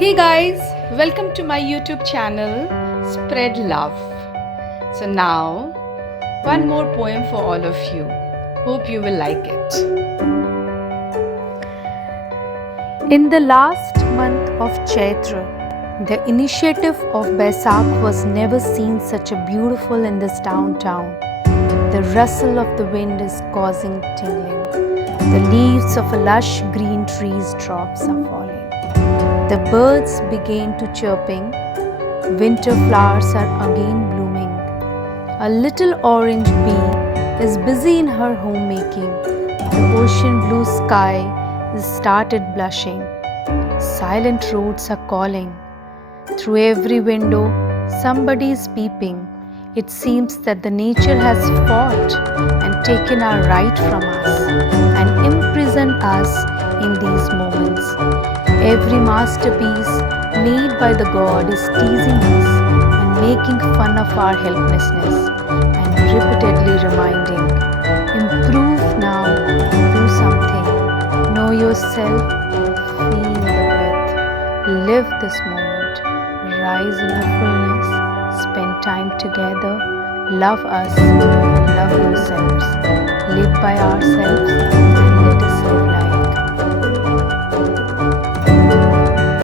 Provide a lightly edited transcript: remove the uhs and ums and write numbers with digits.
Hey guys, welcome to my YouTube channel Spread Love. So now, one more poem for all of you. Hope you will like it. In the last month of Chaitra, the initiative of Baisakh was never seen such a beautiful in this downtown. The rustle of the wind is causing tingling. The leaves of a lush green tree's drops are falling. The birds begin to chirping. Winter flowers are again blooming. A little orange bee is busy in her homemaking. The ocean blue sky is started blushing. Silent roads are calling. Through every window, somebody is peeping. It seems that the nature has fought and taken our right from us and imprisoned us in these moments. Every masterpiece made by the God is teasing us and making fun of our helplessness and repeatedly reminding, improve now, do something, know yourself, feel the breath, live this moment, rise in your fullness, spend time together, love us, love yourselves, live by ourselves,